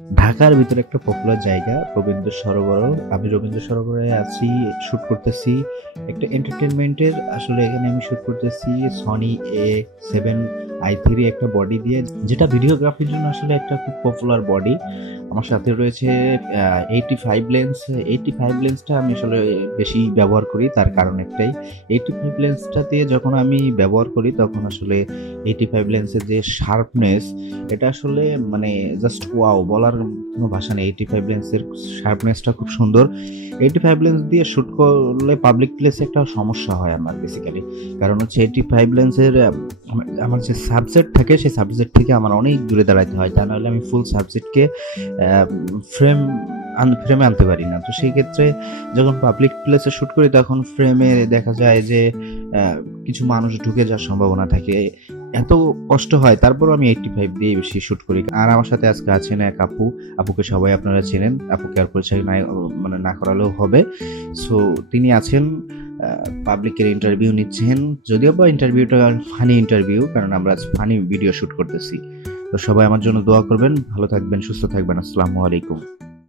ঢাকার ভিতরে একটা পপুলার জায়গা রবীন্দ্র সরোবর। আমি রবীন্দ্র সরোবরে আছি, শুট করতেছি। একটা এন্টারটেইনমেন্টের আসলে এখানে আমি শুট করতেছি সনি A7i3 একটা বডি দিয়ে, যেটা ভিডিওগ্রাফির জন্য আসলে একটা খুব পপুলার বডি। আমার সাথে রয়েছে 85 লেন্স। 85 লেন্সটা আমি আসলে বেশি ব্যবহার করি, তার কারণ একটাই, 85 লেন্সটা দিয়ে যখন আমি ব্যবহার করি তখন আসলে 85 লেন্সের যে শার্পনেস, এটা আসলে মানে জাস্ট ওয়াও, বলার কোনো ভাষা নেই। 85 লেন্সের শার্পনেসটা খুব সুন্দর। 85 লেন্স দিয়ে শুট করলে পাবলিক প্লেসে একটা সমস্যা হয় আমার বেসিক্যালি। কারণ হচ্ছে 85 লেন্সের আমার যে সাবজেক্ট থাকে সেই সাবজেক্ট থেকে আমার অনেক দূরে দাঁড়াতে হয়, তা নাহলে আমি ফুল সাবজেক্টকে ফ্রেমে আনতে পারি না। তো সেই ক্ষেত্রে যখন পাবলিক প্লেসে শুট করি তখন ফ্রেমে দেখা যায় যে কিছু মানুষ ঢুকে যাওয়ার সম্ভাবনা থাকে, এত কষ্ট হয়। তারপরও আমি 85 দিয়ে বেশি শুট করি। আর আমার সাথে আজকে আছেন এক আপু। আপুকে সবাই আপনারা চেনেন, আপুকে আর পরিচয় নাই মানে না করালেও হবে। সো তিনি আছেন, পাবলিকের ইন্টারভিউ নিচ্ছেন, যদিও বা ইন্টারভিউটা ফানি ইন্টারভিউ, কারণ আমরা আজ ফানি ভিডিও শুট করতেছি। তো সবাই আমার জন্য দোয়া করবেন, ভালো থাকবেন, সুস্থ থাকবেন। আসসালামু আলাইকুম।